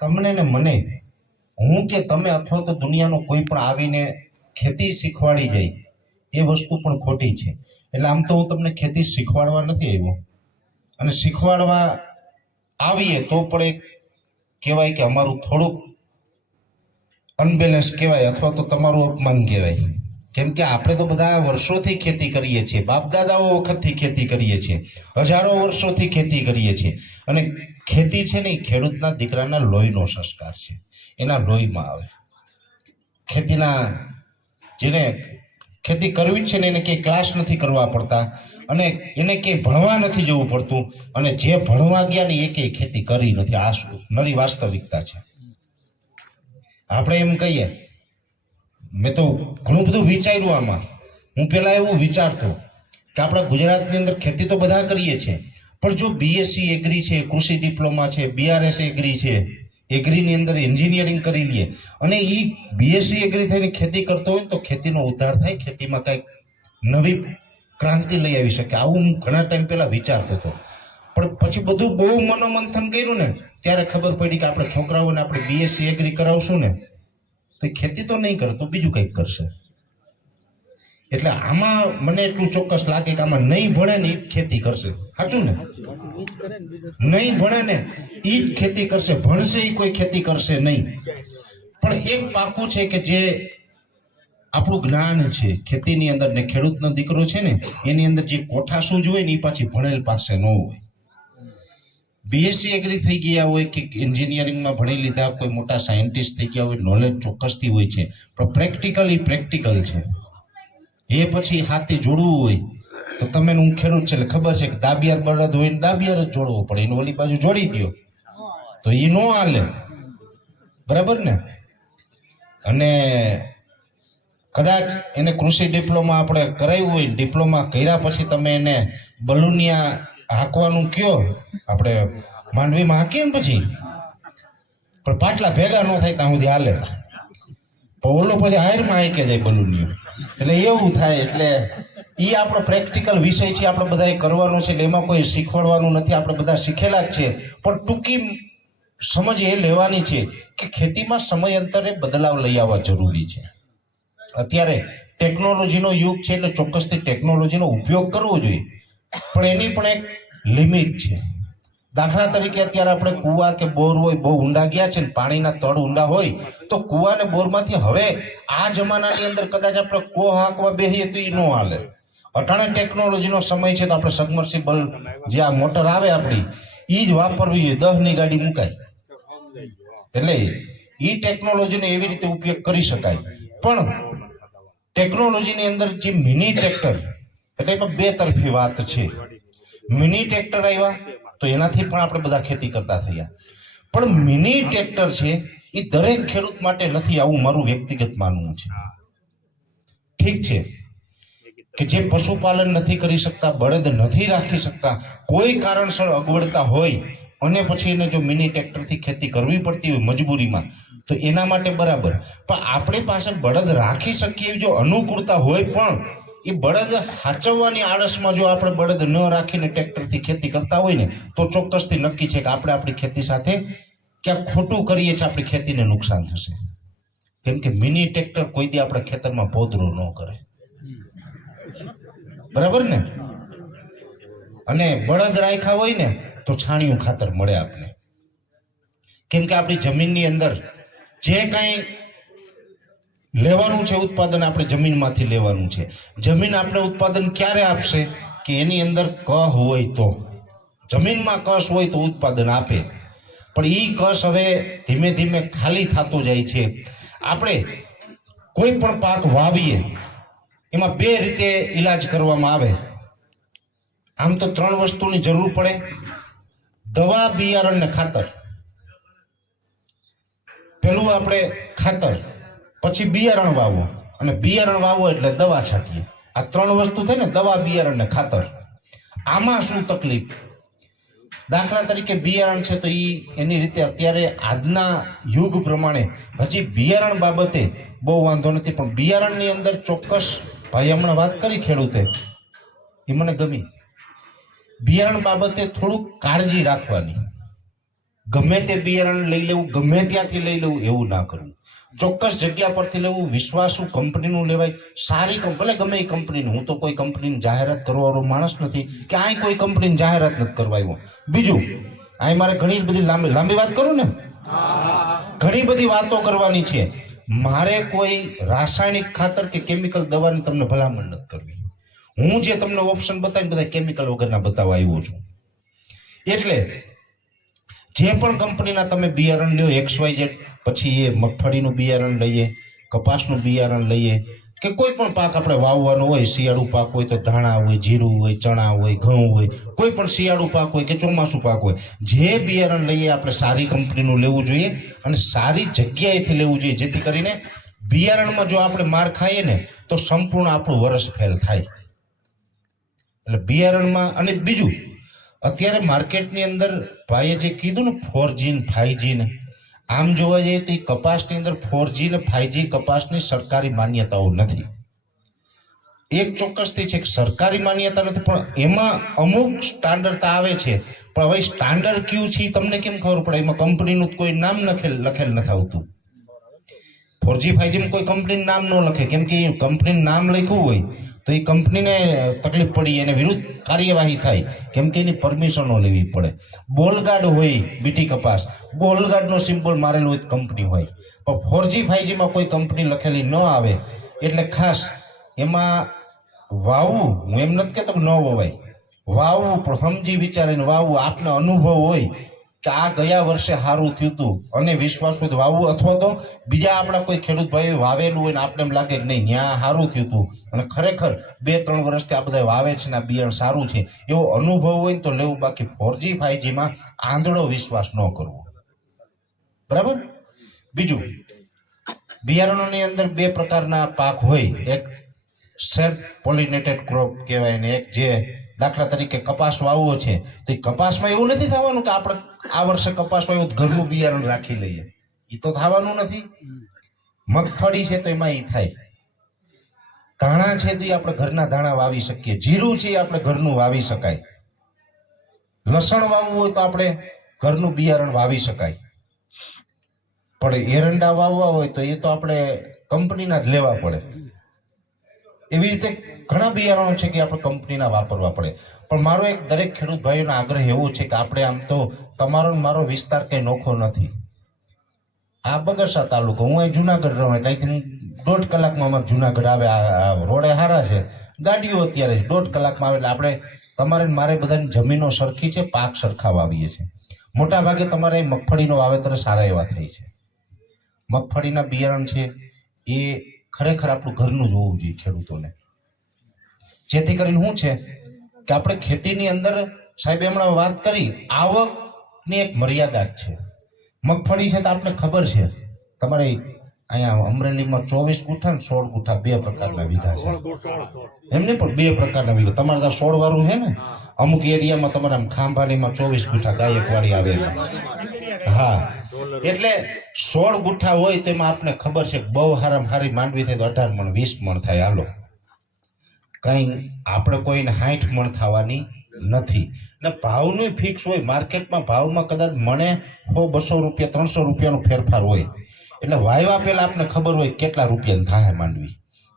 તમને ને મને હું કે તમે અથવા તો દુનિયાનો કોઈ પણ આવીને ખેતી શીખવાડી જાય, એ વસ્તુ પણ ખોટી છે. એટલે આમ તો હું તમને ખેતી શીખવાડવા નથી આવ્યો. અને શીખવાડવા આવીએ તો પણ એક કહેવાય કે અમારું થોડુંક અનબેલેન્સ કહેવાય અથવા તો તમારું અપમાન કહેવાય. કેમ કે આપણે તો બધા વર્ષોથી ખેતી કરીએ છીએ. બાપ દાદાઓ વખતથી ખેતી કરીએ છીએ. હજારો વર્ષોથી ખેતી કરીએ છીએ. અને ખેતી છે ને ખેડૂતના દીકરાના લોહીનો સંસ્કાર છે. એના લોહીમાં આવે. ખેતીના જેને ખેતી કરવી જ છે ને એને કંઈ ક્લાસ નથી કરવા પડતા અને એને કંઈ ભણવા નથી જવું પડતું અને જે ભણવા ગયા ને એ કંઈ ખેતી કરી નથી. આ નરી વાસ્તવિકતા છે. આપણે એમ કહીએ, મેં તો ઘણું બધું વિચાર્યું આમાં. હું પહેલાં એવું વિચારતો કે આપણા ગુજરાતની અંદર ખેતી તો બધા કરીએ છીએ પણ જો બીએસસી એગ્રી છે, કૃષિ ડિપ્લોમા છે બીઆરએસ એગ્રી છે એગ્રીની અંદર એન્જિનિયરિંગ કરી લઈએ અને એ બીએસસી એગ્રી થઈને ખેતી કરતો હોય તો ખેતીનો ઉદ્ધાર થાય, ખેતીમાં કંઈક નવી ક્રાંતિ લઈ આવી શકે. આવું હું ઘણા ટાઈમ પહેલાં વિચારતો હતો. પણ પછી બધું બહુ મનોમંથન કર્યું ને, ત્યારે ખબર પડી કે આપણે છોકરાઓને આપણે બીએસસી એગ્રી કરાવશું ને, તો ખેતી તો નહીં કરે, તો બીજું કંઈક કરશે. એટલે આમાં મને એટલું ચોક્કસ લાગે કે આમાં નહીં ભણે ને એ ખેતી કરશે. સાચું ને? નહીં ભણે ને એ જ ખેતી કરશે. ભણશે એ કોઈ ખેતી કરશે નહીં. પણ એક પાકું છે કે જે આપણું જ્ઞાન છે, ખેતીની અંદર ને ખેડૂતનો દીકરો છે ને, એની અંદર જે કોઠાસૂજ હોય ને એ પાછી ભણેલ પાસે ન હોય. બીએસસી એગ્રી થઈ ગયા હોય કે એન્જિનિયરિંગમાં ભણી લીધા, કોઈ મોટા સાયન્ટિસ્ટ થઈ ગયા હોય નોલેજ ચોક્કસથી હોય છે. પણ એ પ્રેક્ટિકલ છે. એ પછી હાથી જોડવું હોય, તો તમે હું ખેડૂત છે એટલે ખબર છે કે દાબિયાર બળદ હોય ને દાબિયાર જ જોડવો પડે. એને ઓલી બાજુ જોડી દો તો એ નો હાલે. બરાબર ને? અને કદાચ એને કૃષિ ડિપ્લોમા આપણે કરાવ્યું હોય, ડિપ્લોમા કર્યા પછી તમે એને બલુનિયા હાંકવાનું કયો? આપણે માંડવીમાં હાંકીએ ને પછી? પણ પાટલા ભેગા ન થાય ત્યાં સુધી હાલે. ઓલો પછી હાયરમાં હાંકે જાય બલુનિયો. એટલે એવું થાય, એટલે એ આપણો પ્રેક્ટિકલ વિષય છે, આપણે બધાએ કરવાનો છે એમાં કોઈ શીખવાડવાનું નથી, આપણે બધા શીખેલા જ છે. પણ ટૂંકી સમજ એ લેવાની છે કે ખેતીમાં સમયાંતરે બદલાવ લઈ આવવા જરૂરી છે. અત્યારે ટેકનોલોજીનો યુગ છે, એટલે ચોક્કસથી ટેકનોલોજીનો ઉપયોગ કરવો જોઈએ. પણ એની પણ એક લિમિટ છે. દાખલા તરીકે અત્યારે આપણે કુવા કે બોર હોય, બહુ ઊંડા ગયા છે ને, પાણીના તળ ઊંડા હોય, તો કુવા ને બોરમાંથી હવે આ જમાનાની અંદર કદાચ આપણે કો હાંકવા બેસીએ તો એ ન હાલે. અટાણે ટેકનોલોજીનો સમય છે તો આપણે સબમર્સિબલ જે આ મોટર આવે આપણી એ જ વાપરવી જોઈએ. દહની ગાડી મુકાય. એટલે એ ટેકનોલોજીનો એવી રીતે ઉપયોગ કરી શકાય. પણ ટેકનોલોજીની અંદર જે મિની ટ્રેક્ટર, એટલે એમાં બે તરફી વાત છે. મિની ટ્રેક્ટર આવ્યા તો એનાથી પણ આપણે બધા ખેતી કરતા થયા. પણ મિની ટ્રેક્ટર છે એ દરેક ખેડૂત માટે નથી આવું મારું વ્યક્તિગત માનવું છે. ઠીક છે કે જે પશુપાલન નથી કરી શકતા બળદ નથી રાખી શકતા કોઈ કારણસર અગવડતા હોય અને પછી એને જો મિની ટ્રેક્ટરથી ખેતી કરવી પડતી હોય મજબૂરીમાં તો એના માટે બરાબર. પણ આપણી પાસે બળદ રાખી શકીએ જો અનુકૂળતા હોય પણ એ બળદ હાચવવાની આળસમાં જો આપણે બળદ ન રાખીને ટ્રેક્ટરથી ખેતી કરતા હોય ને, તો ચોક્કસથી નક્કી છે કે આપણે આપણી ખેતી સાથે ક્યાંક ખોટું કરીએ છીએ, આપણી ખેતીને નુકસાન થશે. કેમ કે મિની ટ્રેક્ટર કોઈ દી આપણા ખેતરમાં પોદરો ન કરે. બરાબર ને? અને બળદ રાખ્યા હોય ને, તો છાણિયું ખાતર મળે આપને. કેમ કે આપણી જમીનની અંદર જે કાંઈ લેવાનું છે ઉત્પાદન આપણે જમીનમાંથી લેવાનું છે. જમીન આપણે ઉત્પાદન ક્યારે આપશે? કે એની અંદર ક હોય તો. જમીનમાં કસ હોય તો ઉત્પાદન આપે. પણ એ કસ હવે ધીમે ધીમે ખાલી થતો જાય છે. આપણે કોઈ પણ પાક વાવીએ, એમાં બે રીતે ઈલાજ કરવામાં આવે. આમ તો ત્રણ વસ્તુની જરૂર પડે. દવા, બિયારણ ને ખાતર. પેલું આપણે ખાતર. પછી બિયારણ વાવો. અને બિયારણ વાવો એટલે દવા છાંટીએ. આ ત્રણ વસ્તુ થઈ ને દવા, બિયારણ ને ખાતર. આમાં શું તકલીફ? દાખલા તરીકે બિયારણ છે તો એ એની રીતે અત્યારે આજના યુગ પ્રમાણે હજી બિયારણ બાબતે બહુ વાંધો નથી, પણ બિયારણની અંદર ચોક્કસ ભાઈ હમણાં વાત કરી ખેડૂતે. એ મને ગમી. બિયારણ બાબતે થોડુંક કાળજી રાખવાની. ગમે તે બિયારણ લઈ લેવું, ગમે ત્યાંથી લઈ લેવું, એવું ના કરવું. ચોક્કસ જગ્યા પરથી લેવું, વિશ્વાસુ કંપનીનું લેવાય? સારી ભલે ગમે એ કંપનીનું, હું તો કોઈ કંપનીની જાહેરાત કરવાવાળો માણસ નથી કે અહીં કોઈ કંપનીની જાહેરાત નથી કરવા આવ્યો બીજું અહીં મારે ઘણી બધી લાંબી લાંબી વાત કરું ને? ઘણી બધી વાતો કરવાની છે. મારે કોઈ રાસાયણિક ખાતર કે કેમિકલ દવાની તમને ભલામણ નથી કરવી. હું જે તમને ઓપ્શન બતાવીને બધા કેમિકલ વગરના બતાવવા આવ્યો છું. એટલે જે પણ કંપનીના તમે બિયારણ લ્યો એક્સ વાય ઝેડ પછી એ મગફળીનું બિયારણ લઈએ, કપાસનું બિયારણ લઈએ, કે કોઈ પણ પાક આપણે વાવવાનો હોય, શિયાળુ પાક હોય તો ધાણા હોય, જીરું હોય, ચણા હોય, ઘઉં હોય, કોઈ પણ શિયાળુ પાક હોય કે ચોમાસું પાક હોય, જે બિયારણ લઈએ આપણે સારી કંપનીનું લેવું જોઈએ અને સારી જગ્યાએથી લેવું જોઈએ, જેથી કરીને બિયારણમાં જો આપણે માર ખાઈએ ને, તો સંપૂર્ણ આપણું વરસ ફેલ થાય. એટલે બિયારણમાં અને બીજું અત્યારે માર્કેટની અંદર ભાઈએ જે કીધું ને ફોર જી ને ફાઈવ જી ને, આમ જોવા જઈએ તો એ કપાસની અંદર ફોર જી ને ફાઈવ જી કપાસની સરકારી માન્યતાઓ નથી. એક ચોક્કસથી છે કે સરકારી માન્યતા નથી, પણ એમાં અમુક સ્ટાન્ડર્ડ આવે છે. પણ હવે સ્ટાન્ડર્ડ કયું છે તમને કેમ ખબર પડે? એમાં કંપનીનું કોઈ નામ લખેલ લખેલ નથી આવતું. ફોર જી ફાઈવ જીમાં કોઈ કંપનીનું નામ ન લખે. કેમ કે કંપનીનું નામ લખ્યું હોય તો એ કંપનીને તકલીફ પડી, એને વિરુદ્ધ કાર્યવાહી થાય. કેમ કે એની પરમિશનો લેવી પડે. બોલગાર્ડ હોય બીટી કપાસ. બોલગાર્ડનો સિમ્બોલ મારેલો હોય કંપની હોય. પણ ફોરજી જી કોઈ કંપની લખેલી ન આવે, એટલે ખાસ એમાં વાવવું, હું એમ નથી કહેતો ન વવાય. વાવવું પણ સમજી વિચારીને વાવવું, આપને અનુભવ હોય કે આ ગયા વર્ષે સારું થયું હતું અને વિશ્વાસુદ વાવવું અથવા તો બીજા આપણા કોઈ ખેડૂત ભાઈ વાવેલું હોય ને આપણે એમ લાગે કે નહીં ત્યાં સારું થયું હતું અને ખરેખર બે, ત્રણ વર્ષથી આ બધા વાવે છે ને આ બિયારણ સારું છે. એવો અનુભવ હોય તો લેવું બાકી ફોરજી ફાઈવજીમાં આંધળો વિશ્વાસ ન કરવો. બરાબર? બીજું, બિયારણોની અંદર બે પ્રકારના પાક હોય. એક સેલ્ફ પોલિનેટેડ ક્રોપ કહેવાય ને એક જે દાખલા તરીકે કપાસ વાવવો છે, તો એ કપાસમાં એવું નથી થવાનું કે આપણે આ વર્ષે કપાસ વાવ્યું ઘરનું બિયારણ રાખી લઈએ. એ તો થવાનું નથી. મગફળી છે તો એમાં એ થાય. ધાણા છે તો આપણે ઘરના ધાણા વાવી શકીએ. જીરું છે આપણે ઘરનું વાવી શકાય. લસણ વાવવું હોય તો આપણે ઘરનું બિયારણ વાવી શકાય. પણ એરંડા વાવવા હોય તો એ તો આપણે કંપનીના જ લેવા પડે. એવી રીતે ઘણા બિયારણો છે કે આપણે કંપનીના વાપરવા પડે. પણ મારો એક દરેક ખેડૂત ભાઈઓનો આગ્રહ એવો છે કે આપણે આમ તો તમારો મારો વિસ્તાર કંઈ નોખો નથી. આ બગરસા તાલુકો, હું અહીં જુનાગઢ રહું એટલે અહીંથી દોઢ કલાકમાં અમારે જુનાગઢ આવે, આ રોડે હારા છે. ગાડીઓ અત્યારે દોઢ કલાકમાં આવે એટલે આપણે તમારે મારે બધાની જમીનો સરખી છે, પાક સરખા વાવીએ છીએ. મોટા ભાગે તમારે મગફળીનો વાવેતર સારા એવા થાય છે. મગફળીના બિયારણ છે એ ખરેખર આપણું ઘરનું જ હોવું જોઈએ ખેડૂતોને. જેથી કરીને શું છે કે આપણે ખેતીની અંદર સાહેબ હમણાં વાત કરી આવકની એક મર્યાદા જ છે. મગફળી છે તો આપણે ખબર છે તમારે અહીંયા અમરેલીમાં ચોવીસ ગુઠા ને સોળ ગુઠા બે પ્રકારના વીઘા છે. એમને પણ બે પ્રકારના વીઘા. તમારે ત્યાં સોળ વાળું છે ને? અમુક એરિયામાં તમારા આમ ચોવીસ ગુઠા ગાયકવાડી આવે એમાં હા. એટલે સોળ ગુઠા હોય તેમાં આપને ખબર છે બહુ હારામાં હારી માંડવી થાય તો અઢાર મણ, વીસ મણ થાય. હાલો. કઈ આપણે કોઈને સાઠ મણ થવાની નથી. ને ભાવનું ફિક્સ હોય, માર્કેટમાં ભાવમાં કદાચ મણે સો બસો રૂપિયા, ત્રણસો રૂપિયાનો ફેરફાર હોય. એટલે વાયવા પહેલાં આપને ખબર હોય કેટલા રૂપિયાની થાય માંડવી.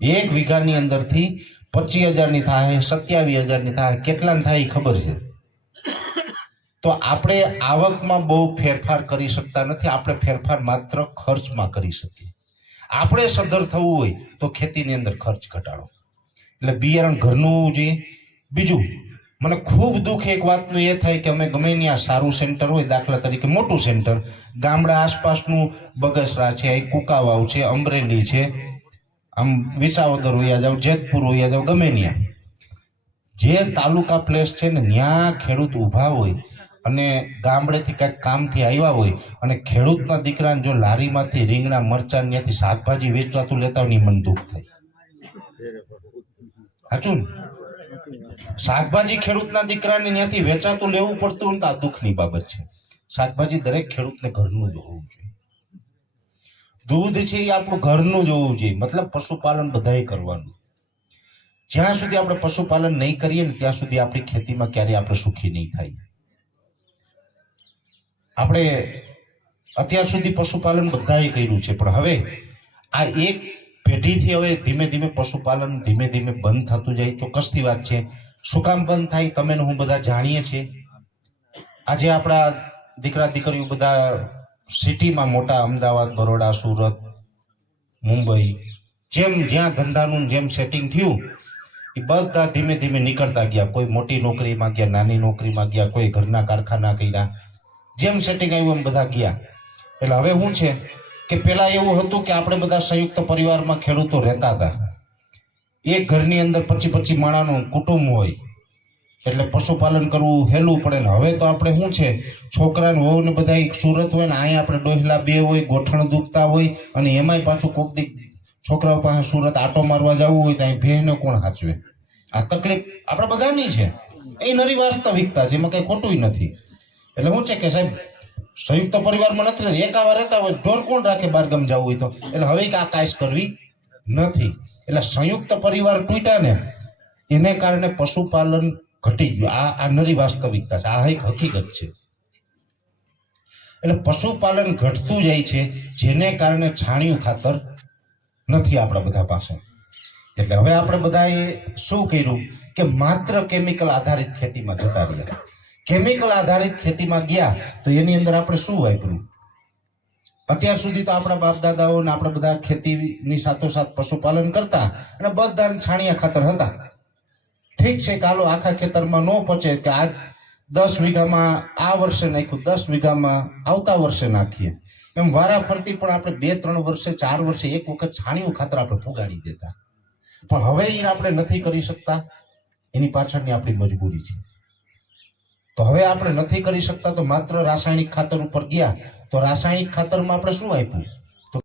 એક વીઘાની અંદરથી પચીસ હજારની થાય સત્યાવીસ હજારની થાય કેટલાની થાય એ ખબર છે. તો આપણે આવકમાં બહુ ફેરફાર કરી શકતા નથી. આપણે ફેરફાર માત્ર ખર્ચમાં કરી શકીએ. આપણે સદ્ધર થવું હોય તો ખેતીની અંદર ખર્ચ ઘટાડો. એટલે બિયારણ ઘરનું જોઈએ. બીજું, મને ખૂબ દુઃખ એક વાતનું એ થાય કે અમે ગમે ત્યાં સારું સેન્ટર હોય, દાખલા તરીકે મોટું સેન્ટર, ગામડા આસપાસનું બગસરા છે, અહીં કુકાવાવ છે, અમરેલી છે, આમ વિસાવદર હોયા જાવ, જેતપુર હોયા જાવ, ગમે ત્યાં. જે તાલુકા પ્લેસ છે ને, ત્યાં ખેડૂત ઊભા હોય અને ગામડેથી કાંઈક કામથી આવ્યા હોય અને ખેડૂતના દીકરાને જો લારીમાંથી, રીંગણા, મરચાં ત્યાંથી શાકભાજી વેચવાતું લેતા હોય ને ઈ દુઃખ થાય. સાચું શાકભાજી ખેડૂતના દીકરાને ત્યાંથી વેચાતું લેવું પડતું હોય તો આ દુઃખની બાબત છે. શાકભાજી દરેક ખેડૂતને ઘરનું જ હોવું જોઈએ. દૂધ છે એ આપણું ઘરનું જ હોવું જોઈએ. મતલબ પશુપાલન બધાએ કરવાનું. જ્યાં સુધી આપણે પશુપાલન નહીં કરીએ ને ત્યાં સુધી આપણી ખેતીમાં ક્યારેય આપણે સુખી નહીં થાય. આપણે અત્યાર સુધી પશુપાલન બધાએ કર્યું છે, પણ હવે આ એક પેઢીથી હવે ધીમે ધીમે પશુપાલન ધીમે ધીમે બંધ થતું જાય, ચોક્કસથી વાત છે. શું કામ બંધ થાય તમે હું બધા જાણીએ છીએ. આજે આપણા દીકરા દીકરીઓ બધા સિટીમાં મોટા અમદાવાદ, બરોડા, સુરત, મુંબઈ, જેમ જ્યાં ધંધાનું જેમ સેટિંગ થયું, એ બધા ધીમે ધીમે નીકળતા ગયા. કોઈ મોટી નોકરીમાં ગયા, નાની નોકરીમાં ગયા, કોઈ ઘરના કારખાના કર્યા. જેમ સેટિંગ આવ્યું એમ બધા ગયા. એટલે હવે શું છે કે પેલા એવું હતું કે આપણે બધા સંયુક્ત પરિવારમાં ખેડૂતો રહેતા હતા. એક ઘરની અંદર પચી પચી માણાનું કુટુંબ હોય, એટલે પશુપાલન કરવું હેલું પડે ને હવે તો આપણે શું છે, છોકરાને વહુ ને બધા સુરત હોય ને અહીંયા આપણે ડોહલા બે હોય, ગોઠણ દુખતા હોય અને એમાંય પાછું કોક દી છોકરાઓ પાસે સુરત આટો મારવા જવું હોય તો અહીં ભેને કોણ સાચવે આ તકલીફ આપણે બધાની છે. એ નરી વાસ્તવિકતા છે, એમાં કંઈ ખોટું નથી. એટલે શું છે કે સાહેબ, સંયુક્ત પરિવારમાં નથી રહેતા. એકાવા રહેતા હોય ઢોર કોણ રાખે બારગામ જવું હોય તો? એટલે હવે આ કાશ કરવી નથી. એટલે સંયુક્ત પરિવાર તૂટ્યા ને, એને કારણે પશુપાલન ઘટી ગયું. આ આ નરી વાસ્તવિકતા છે. આ એક હકીકત છે. એટલે પશુપાલન ઘટતું જાય છે, જેને કારણે છાણિયું ખાતર નથી આપણા બધા પાસે. એટલે હવે આપણે બધાએ શું કર્યું? કે માત્ર કેમિકલ આધારિત ખેતીમાં જતા રહ્યા. કેમિકલ આધારિત ખેતીમાં ગયા, તો એની અંદર આપણે શું વાપર્યું? અત્યાર સુધી તો આપણા બાપ દાદાઓ ને આપણે બધા ખેતીની સાથોસાથ પશુપાલન કરતા અને બધા છાણિયા ખાતર હતા. ઠીક છે કાલો આખા ખેતરમાં ન પચે કે આ દસ વીઘામાં આ વર્ષે નાખ્યું, દસ વીઘામાં આવતા વર્ષે નાખીએ. એમ વારા ફરતી પણ આપણે બે, ત્રણ વર્ષે, ચાર વર્ષે એક વખત છાણિયું ખાતર આપણે ફુગાડી દેતા. પણ હવે એ આપણે નથી કરી શકતા. એની પાછળની આપણી મજબૂરી છે. તો હવે આપણે નથી કરી શકતા તો માત્ર રાસાયણિક ખાતર ઉપર ગયા. તો રાસાયણિક ખાતરમાં આપણે શું આપ્યું?